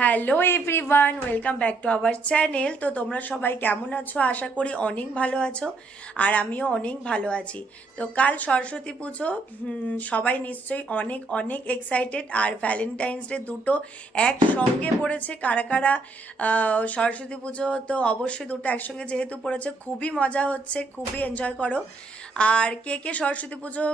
Hello everyone, welcome back to our channel. তো তোমরা সবাই কেমন আছো? আশা করি অনেক ভালো আছো আর আমিও অনেক ভালো আছি। তো কাল সরস্বতী পুজো সবাই নিশ্চয়ই অনেক অনেক এক্সাইটেড আর ভ্যালেন্টাইন্স ডে দুটো একসঙ্গে পড়েছে। কারা কারা সরস্বতী পুজো, তো অবশ্যই দুটো একসঙ্গে যেহেতু পড়েছে, খুবই মজা হচ্ছে, খুবই এনজয় করো। আর কে কে সরস্বতী পুজো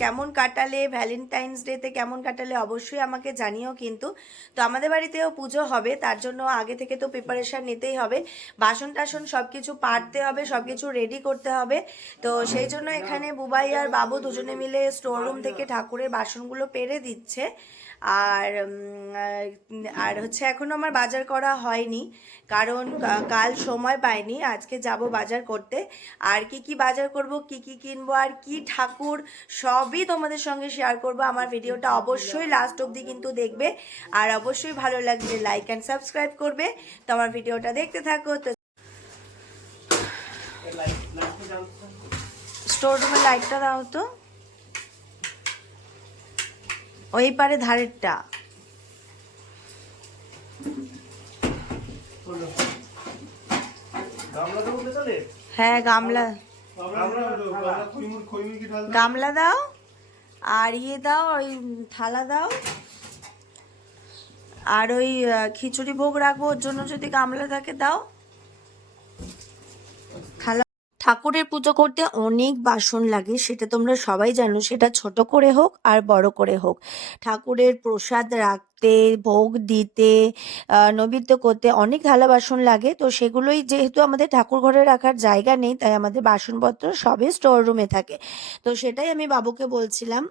কেমন কাটালে ভ্যালেন্টাইন্স ডেতে কেমন কাটালে, অবশ্যই আমাকে জানিও কিন্তু। তো আমাদের বাড়িতেও পুজো হবে, তার জন্য আগে থেকে তো প্রিপারেশন নিতেই হবে। বাসন টাসন সব কিছু পাড়তে হবে সব কিছু রেডি করতে হবে। তো সেই জন্য এখানে বুবাই আর বাবু দুজনে মিলে স্টোর রুম থেকে ঠাকুরের বাসনগুলো পেরে দিচ্ছে। আর আর হচ্ছে এখনও আমার বাজার করা হয়নি, কারণ কাল সময় পাইনি, আজকে যাব বাজার করতে। আর কি কি বাজার করব, কি কি কিনবো, আর কি ঠাকুর, সবই তোমাদের সঙ্গে শেয়ার করব। আমার ভিডিওটা অবশ্যই লাস্ট অবধি কিন্তু দেখবে, আর অবশ্যই ভালো লাগলে লাইক অ্যান্ড সাবস্ক্রাইব করবে। তো আমার ভিডিওটা দেখতে থাকো। তো স্টোর রুমের লাইটটা দাও তো। ওই পারে ধারেরটা। হ্যাঁ গামলা। গামলা দাও, আর ইয়ে দাও, ওই থালা দাও। আর ওই খিচুড়ি ভোগ রাখব ওর জন্য যদি গামলা থাকে দাও। ঠাকুরের পুজো করতে অনেক বাসন লাগে, সেটা তোমরা সবাই জানো। সেটা ছোট করে হোক আর বড় করে হোক। ঠাকুরের প্রসাদ রাখতে, ভোগ দিতে নৈবেদ্য করতে অনেক থালা বাসন লাগে। তো সেগুলোই যেহেতু আমাদের ঠাকুর ঘরে রাখার জায়গা নেই, তাই আমাদের বাসনপত্র সবই স্টোর রুমে থাকে। তো সেটাই আমি বাবুকে বলছিলাম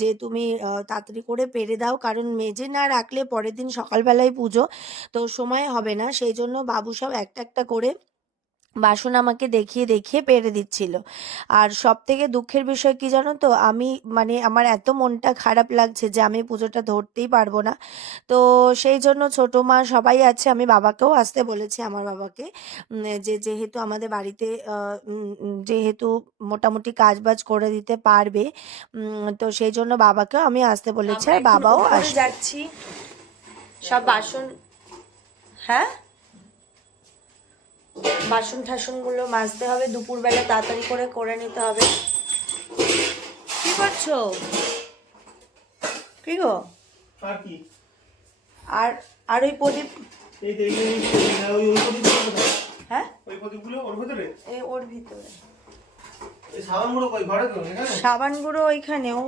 যে তুমি তাড়াতাড়ি করে পেরে দাও, কারণ মেজে না রাখলে পরের দিন সকালবেলায় পুজো, তো সময় হবে না। সেই জন্য বাবু সব একটা একটা করে বাসন আমাকে দেখিয়ে দেখিয়ে পেরে দিচ্ছিল। আর সব থেকে দুঃখের বিষয় কি জানো তো আমি মানে আমার এত মনটা খারাপ লাগছে যে আমি পুজোটা ধরতেই পারব না। তো সেই জন্য ছোট মা সবাই আছে আমি বাবাকেও আসতে বলেছি আমার বাবাকে। যে যেহেতু আমাদের বাড়িতে যেহেতু মোটামুটি কাজ বাজ করে দিতে পারবে তো সেই জন্য বাবাকেও আমি আসতে বলেছি আর বাবাও আসবে যাচ্ছি। সব বাসন হ্যাঁ? বাসন ঠাসনগুলো মাজতে হবে দুপুরবেলা তাড়াতাড়ি করে করে নিতে হবে। কি করছ? কি গো? আর আর আর ওই প্রদীপ? হ্যাঁ? ওই প্রদীপগুলো ওর ভেতরে? এই ওর ভিতরে। এই সাবানগুলো কই? ঘরে তো এখানে? সাবান গুঁড়ো ওইখানে। ও।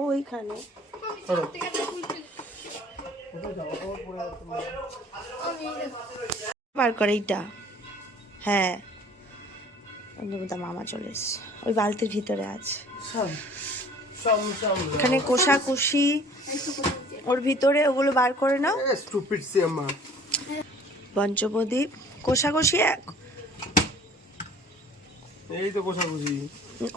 বার করে এইটা। হ্যাঁ। অঞ্জমিতা মামা চলে এসছে। ওই বালতির ভিতরে আছে। এখানে কোষাকুষি ওর ভিতরে ওগুলো বার করে নাও। পঞ্চপ্রদীপ। কোষাকুষি এক। এই তো কোষাকুষি।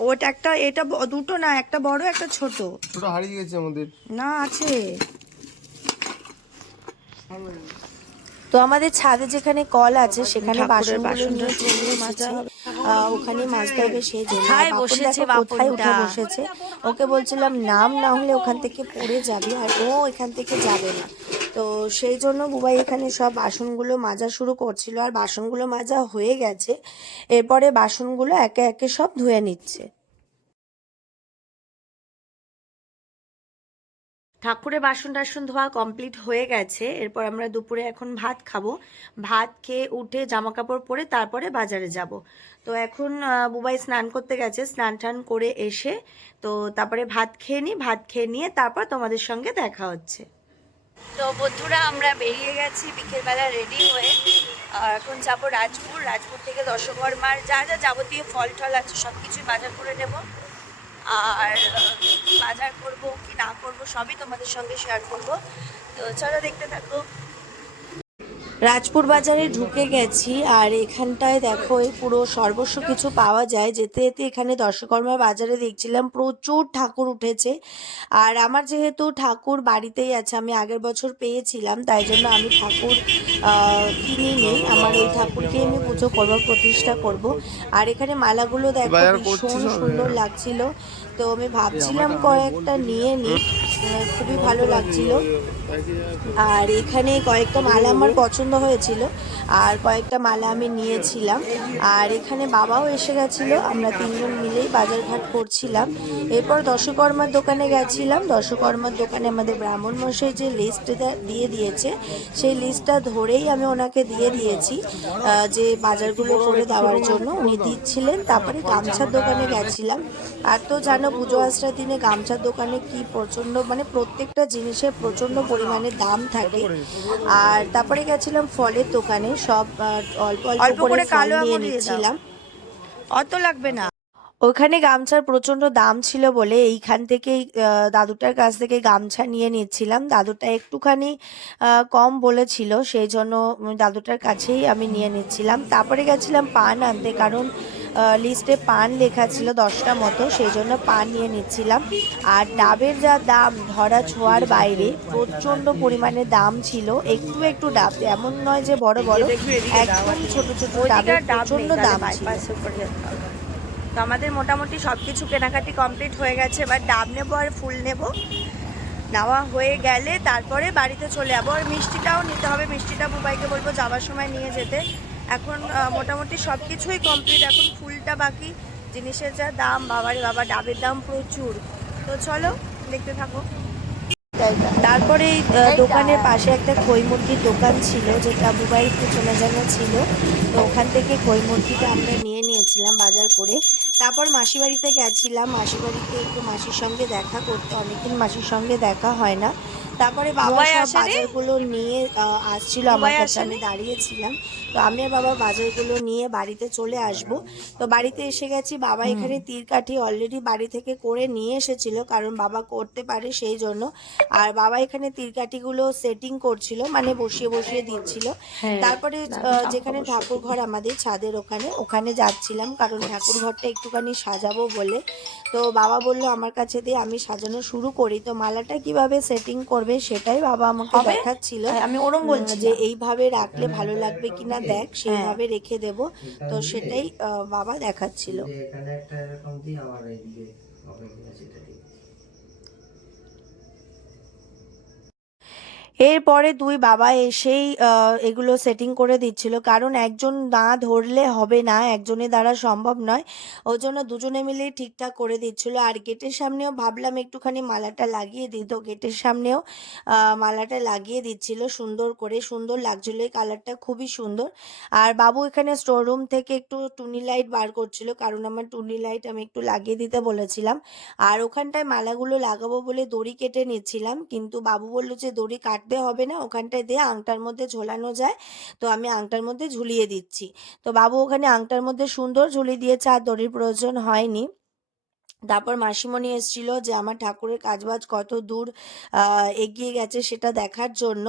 ওটা একটা এটা দুটো না একটা বড় একটা ছোট। ওটা হারিয়ে গেছে আমাদের। না আছে। তো আমাদের ছাদে যেখানে কল আছে সেখানে বাসন বাসন মাজা ওখানে মাজতে হবে সেই জন্য। কোথায় বসেছে কোথায় উঠে বসেছে। ওকে বলছিলাম নাম না হলে ওখান থেকে পড়ে যাবে আর ও এখান থেকে যাবে না। তো সেই জন্য বুবাই এখানে সব বাসনগুলো মাজা শুরু করছিল। আর বাসনগুলো মাজা হয়ে গেছে। এরপরে বাসনগুলো একে একে সব ধুয়ে নিচ্ছে। ঠাকুরের বাসন টাসন ধোয়া কমপ্লিট হয়ে গেছে। এরপর আমরা দুপুরে এখন ভাত খাব। ভাত খেয়ে উঠে জামা কাপড় পরে তারপরে বাজারে যাব। তো এখন বুবাই স্নান করতে গেছে। স্নান টান করে এসে তো তারপরে ভাত খেয়ে নিই ভাত খেয়ে নিয়ে তারপর তোমাদের সঙ্গে দেখা হচ্ছে। তো বন্ধুরা, আমরা বেরিয়ে গেছি, বিকেলবেলা রেডি হয়ে। এখন যাব রাজপুর। রাজপুর থেকে দশকর্মার যা যা যাবতীয় ফল টল আছে সব কিছুই বাজার করে নেব। আর করব করব কি না করব সবই তোমাদের সঙ্গে শেয়ার করব। তো চলো দেখতে থাকো। রাজপুর বাজারে ঢুকে গেছি আর এখানটায় দেখো এই পুরো সর্বস্ব কিছু পাওয়া যায়। যেতে যেতে এখানে দর্শকর্মার বাজারে দেখছিলাম প্রচুর ঠাকুর উঠেছে। আর আমার যেহেতু ঠাকুর বাড়িতেই আছে আমি আগের বছর পেয়েছিলাম তাই জন্য আমি ঠাকুর আহ, কিনিনি আমার এই ঠাকুরকে আমি পুজো করব প্রতিষ্ঠা করব। আর এখানে মালাগুলো দেখো ভীষণ সুন্দর লাগছিল। তো আমি ভাবছিলাম কয়েকটা নিয়ে নিই খুবই ভালো লাগছিল। আর এখানে কয়েকটা মালা আমার পছন্দ হয়েছিল, আর কয়েকটা মালা আমি নিয়েছিলাম। আর এখানে বাবাও এসে গেছিল, আমরা তিনজন মিলেই বাজারঘাট করছিলাম। এরপর দশকর্মার দোকানে গেছিলাম। দশকর্মার দোকানে আমাদের ব্রাহ্মণ মশাই যে লিস্টটা দিয়ে দিয়েছে, সেই লিস্টটা ধরেই আমি ওনাকে দিয়ে দিয়েছি যে বাজারগুলো করে দেওয়ার জন্য। উনি দিচ্ছিলেন, তারপরে গামছার দোকানে গেছিলাম। আর তো জানো, পুজো আশ্রার দিনে গামছার দোকানে কি প্রচণ্ড মানে প্রত্যেকটা জিনিসের প্রচণ্ড পরিমাণে দাম থাকে। আর তারপরে গেছিলাম ফলের দোকানে সব অল্প অল্প করে ফল নিয়ে নিচ্ছিলাম অত লাগবে না। ওখানে গামছার প্রচণ্ড দাম ছিল বলে এইখান থেকেই দাদুটার কাছ থেকে গামছা নিয়ে নিচ্ছিলাম দাদুটা একটুখানি আহ, কম বলেছিল সেই জন্য দাদুটার কাছেই আমি নিয়ে নিচ্ছিলাম তারপরে গেছিলাম পান আনতে কারণ লিস্টে পান লেখা ছিল দশটা মতো সেই জন্য পান নিয়ে নিচ্ছিলাম। আর ডাবের যা দাম ধরা ছোঁয়ার বাইরে প্রচণ্ড পরিমাণে দাম ছিল একটু একটু ডাব এমন নয় যে বড় বড় একদম ছোট ছোট ডাবের প্রচণ্ড দাম তো আমাদের মোটামুটি সব কিছু কেনাকাটি কমপ্লিট হয়ে গেছে এবার ডাব নেব আর ফুল নেব। নেওয়া হয়ে গেলে তারপরে বাড়িতে চলে যাব। আর মিষ্টিটাও নিতে হবে মিষ্টিটা বুবাইকে বলব যাওয়ার সময় নিয়ে যেতে। এখন মোটামুটি সব কিছুই কমপ্লিট এখন ফুলটা বাকি জিনিসের যা দাম বাবারে বাবা ডাবের দাম প্রচুর। তো চলো দেখতে থাকো। তারপরে এই, দোকানের পাশে একটা খই মুরগির দোকান ছিল যেটা বুবাই চেনা জানা ছিল। তো ওখান থেকে খই মুরগিটা আমরা নিয়ে নিয়েছিলাম বাজার করে। তারপর মাসি বাড়িতে গেছিলাম। মাসি বাড়িতে একটু মাসির সঙ্গে দেখা করতে অনেকদিন মাসির সঙ্গে দেখা হয় না। তারপরে বাবা সব বাজারগুলো নিয়ে আসছিল আমার কাছে আমি দাঁড়িয়েছিলাম। তো আমি আর বাবা বাজারগুলো নিয়ে বাড়িতে চলে আসব। তো বাড়িতে এসে গেছি বাবা এখানে তীর কাঠি অলরেডি বাড়ি থেকে করে নিয়ে এসেছিল কারণ বাবা করতে পারে সেই জন্য। আর বাবা এখানে তীর কাঠিগুলো সেটিং করছিল মানে বসিয়ে বসিয়ে দিচ্ছিল। হ্যাঁ, তারপরে যেখানে ঠাকুর ঘর আমাদের ছাদের ওখানে ওখানে যাচ্ছিলাম কারণ ঠাকুর ঘরটা একটুখানি সাজাবো বলে। তো বাবা বলল আমার কাছে দিয়ে আমি সাজানো শুরু করি। তো মালাটা কীভাবে সেটিং করবে সেটাই বাবা আমাকে হবে? দেখাচ্ছিল। হ্যাঁ, আমি ওরম বলছি যে এইভাবে রাখলে ভালো লাগবে কিনা দেখ সেইভাবে রেখে দেব। তো সেটাই আহ, বাবা দেখাচ্ছিল। এখানে একটা এরকম দিই এইদিকে এরপরে দুই বাবা এসেই এগুলো সেটিং করে দিচ্ছিল। কারণ একজন না ধরলে হবে না, একজনের দ্বারা সম্ভব নয়। ওই জন্য দুজনে মিলেই ঠিকঠাক করে দিচ্ছিল। আর গেটের সামনেও ভাবলাম একটুখানি মালাটা লাগিয়ে দিই তো। গেটের সামনেও মালাটা লাগিয়ে দিচ্ছিল সুন্দর করে। সুন্দর লাগছিল। এই কালারটা খুবই সুন্দর। আর বাবু এখানে স্টোর রুম থেকে একটু টুনি লাইট বার করছিল। কারণ আমার টুনি লাইট আমি একটু লাগিয়ে দিতে বলেছিলাম। আর ওখানটায় মালাগুলো লাগাবো বলে দড়ি কেটে নিচ্ছিলাম। কিন্তু বাবু বলল যে দড়ি কাটতে হবে না। ওখানটায় দিয়ে আংটার মধ্যে ঝোলানো যায়। তো আমি আংটার মধ্যে ঝুলিয়ে দিচ্ছি। তো বাবু ওখানে আংটার মধ্যে সুন্দর ঝুলিয়ে দিয়েছে আর দড়ির প্রয়োজন হয়নি। তারপর মাসিমণি এসেছিল যে আমার ঠাকুরের কাজবাজ কত দূর আহ, এগিয়ে গেছে সেটা দেখার জন্য।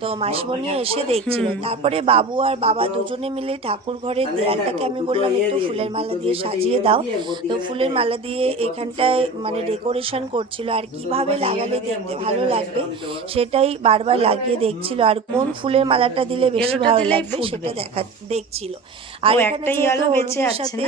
তো মাসিমণি এসে দেখছিল। তারপরে বাবু আর বাবা দুজনে মিলে ঠাকুর ঘরের দেয়ালটাকে আমি বললাম একটু ফুলের মালা দিয়ে সাজিয়ে দাও। তো ফুলের মালা দিয়ে এখানটায় মানে ডেকোরেশন করছিল আর কীভাবে লাগালে দেখতে ভালো লাগবে সেটাই বারবার লাগিয়ে দেখছিল। আর কোন ফুলের মালাটা দিলে বেশি ভালো লাগবে সেটা দেখা দেখছিল। আর এখানে যেহেতু হলুদের সাথে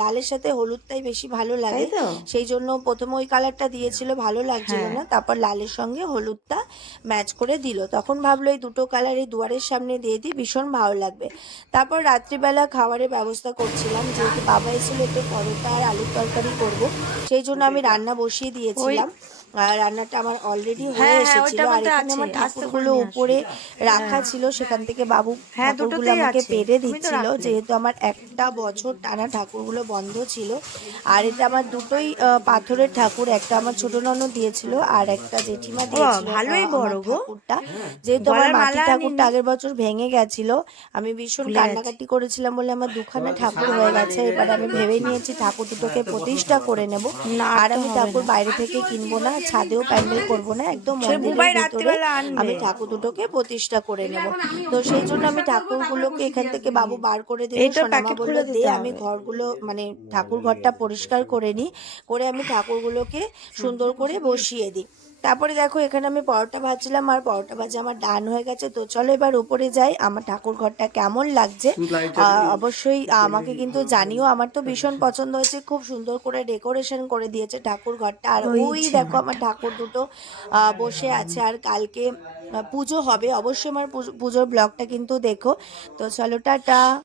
লালের সাথে হলুদটাই বেশি ভালো লাগে তো? সেই জন্য প্রথমে ওই কালারটা দিয়েছিল ভালো লাগছিল হ্যাঁ। না। তারপর লালের সঙ্গে হলুদটা ম্যাচ করে দিল। তখন ভাবলো এই দুটো কালার এই দুয়ারের সামনে দিয়ে দিই ভীষণ ভালো লাগবে। তারপর রাত্রিবেলা খাবারের ব্যবস্থা করছিলাম যেহেতু বাবা এসেছিল একটু পরোটা আর আলুর তরকারি করব সেই জন্য আমি রান্না বসিয়ে দিয়েছিলাম। রান্নাটা আমার অলরেডি হয়ে হ্যাঁ, হ্যাঁ, এসেছিল। আর এখানে আমার ঠাকুরগুলো উপরে রাখা ছিল সেখান থেকে বাবু হ্যাঁ, ঠাকুরগুলো দুটোতেই আমাকে পেরে দিচ্ছিল যেহেতু আমার একটা বছর টানা ঠাকুরগুলো বন্ধ ছিল। আর এটা আমার দুটোই পাথরের ঠাকুর একটা আমার ছোট ননদ দিয়েছিল আর একটা জেঠিমা দিয়েছিল। ভালোই বড় গো। ঠাকুরটা। যেহেতু আমার মাটি ঠাকুরটা আগের বছর ভেঙে গেছিল আমি ভীষণ কান্নাকাটি করেছিলাম বলে আমার দুখানা ঠাকুর হয়ে গেছে। এবার আমি ভেবে নিয়েছি ঠাকুর দুটোকে প্রতিষ্ঠা করে নেব। আর আমি ঠাকুর বাইরে থেকে কিনবো না। ছাদেও প্যান্ডেল করব না একদম মন্দিরের ভিতরে আমি ঠাকুর দুটোকে প্রতিষ্ঠা করে নেব। তো সেই জন্য আমি ঠাকুরগুলোকে এখান থেকে বাবু বার করে দিয়ে সোনামা বলল খুলে আমি ঘরগুলো মানে ঠাকুর ঘরটা পরিষ্কার করে নিই করে আমি ঠাকুরগুলোকে সুন্দর করে বসিয়ে দিই। তারপরে দেখো এখানে আমি পরোটা ভাজছিলাম আর পরোটা ভাজা আমার ডান হয়ে গেছে। তো চলো এবার উপরে যাই। আমার ঠাকুর ঘরটা কেমন লাগছে? আহ, অবশ্যই আমাকে কিন্তু জানিও। আমার তো ভীষণ পছন্দ হয়েছে। খুব সুন্দর করে ডেকোরেশন করে দিয়েছে ঠাকুর ঘরটা। আর ওই দেখো আমার ঠাকুর দুটো আহ, বসে আছে। আর কালকে পুজো হবে। অবশ্যই আমার পুজো- পুজোর ব্লগটা কিন্তু দেখো। তো চলো টাটা।